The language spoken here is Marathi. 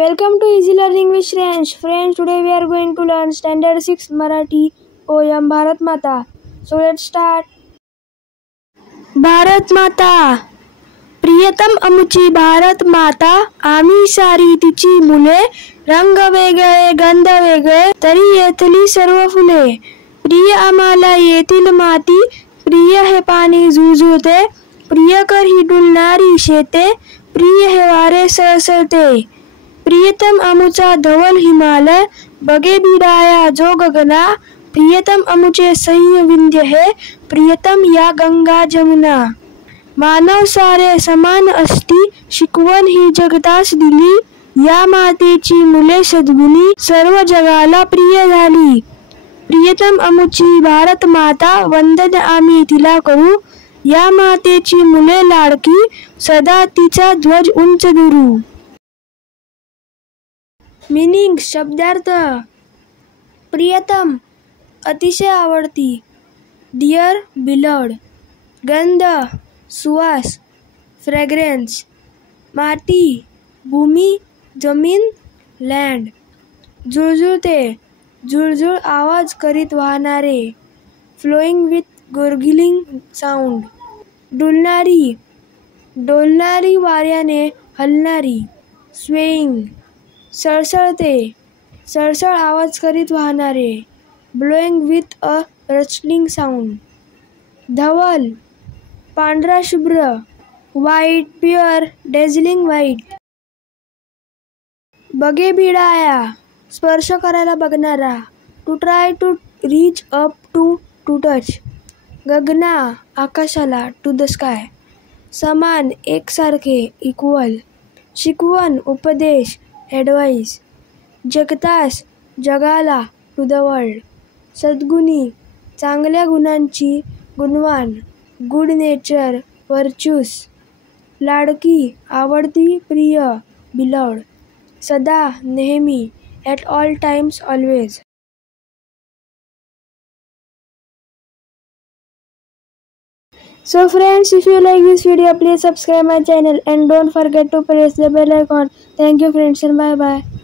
Welcome to Easy Learning with Shreyansh. Friends, today we are going to learn Standard 6 Marathi poem Bharat Mata. So let's start. Bharat माता, प्रियतम आमची भारत माता, आम्ही सारी तिची मुले, रंग वेगळे गंध वेगळे तरी येथली सर्व फुले. प्रिय आम्हाला येथील माती, प्रिय हे पाणी झुळझुळते, प्रियकर ही डुलणारी शेते, प्रिय हे वारे सळसळते. प्रियतम आमुचा धवल हिमालय, बगे भिडाया जो गगना, प्रियतम आमुचे सह्य विंध्य हे, प्रियतम या गंगा जमुना. मानव सारे समान असती, शिकवण ही जगतास दिली, या मातेची मुले सद्गुणी, सर्व जगाला प्रिय झाली. प्रियतम आमुची भारत माता, वंदन आम्ही तिला करू, या मातेची मुले लाडकी, सदा तिचा ध्वज उंच धरू. मीनिंग शब्दार्थ. प्रियतम अतिशय आवडती, डिअर बिलव्ड, गंध सुवास फ्रेग्रन्स, माती भूमी जमीन लँड, झुळझुळते झुळझुळ आवाज करीत वाहणारे, फ्लोईंग विथ गुरगिलिंग साऊंड, डुलणारी डोलणारी वाऱ्याने हलणारी, स्वेईंग, सळसळते सळसळ आवाज करीत वाहणारे, ब्लोईंग विथ अ रचलिंग साऊंड. धवल पांढरा शुभ्र, व्हाईट प्युअर डेझलिंग व्हाईट. बगे भिडाया स्पर्श करायला बघणारा, to try to reach up to touch. गगना आकाशाला, टू द स्काय. समान एकसारखे इक्वल. शिकवण उपदेश ॲडवाइस. जगतास जगाला, टू द वर्ल्ड. सद्गुणी चांगल्या गुणांची, गुणवान गुड नेचर व्हर्च्यूस. लाडकी आवडती प्रिय बिलव्ड. सदा नेहमी at all times always. So friends, if you like this video, please subscribe my channel and don't forget to press the bell icon. Thank you friends and bye bye.